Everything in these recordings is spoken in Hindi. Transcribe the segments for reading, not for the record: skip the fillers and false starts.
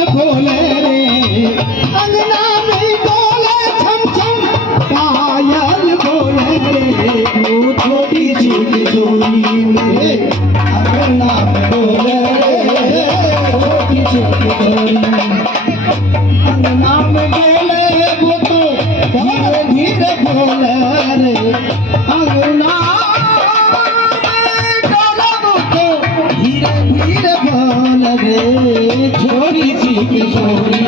में बोले रे अंगना में बोले छम छम पायल बोले रे वो छोटी सी किशोरी में अंगना में बोले रे छोटी सी किशोरी अंगना में बोले वो तो धीरे धीरे बोले रे अंगना छोरी सी किशोरी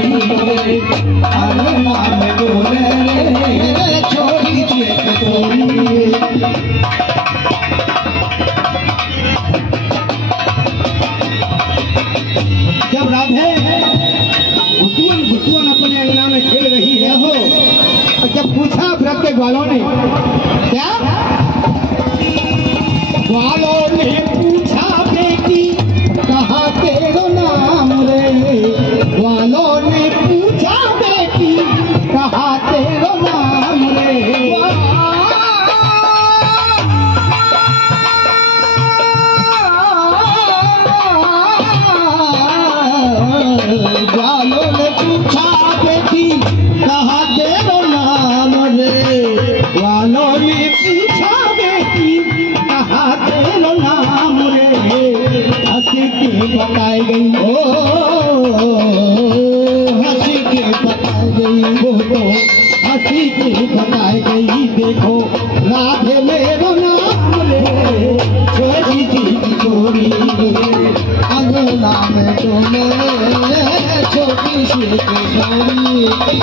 अंगना में बोले रे छोरी सी किशोरी जब राधे गुटुअन अपने अंगना में खेल रही है हो और जब पूछा व्रत के ग्वालों ने क्या ग्वालों ने पूछा बेटी कहाँ तेरो नाम रे ग्वालों ने पूछा बेटी कहाँ तेरो नाम रे ग्वालों ने पूछा बेटी कहाँ तेरो नाम रे ग्वालों ने पूछा बेटी कहाँ तेरो नाम रे हंसी के बताई गई ओ हंसी के बताई गई वो तो हंसी के बताई गई देखो राधे मेरो नाम ले छोटी सी किशोरी अंगना में डोले छोटी सी किशोरी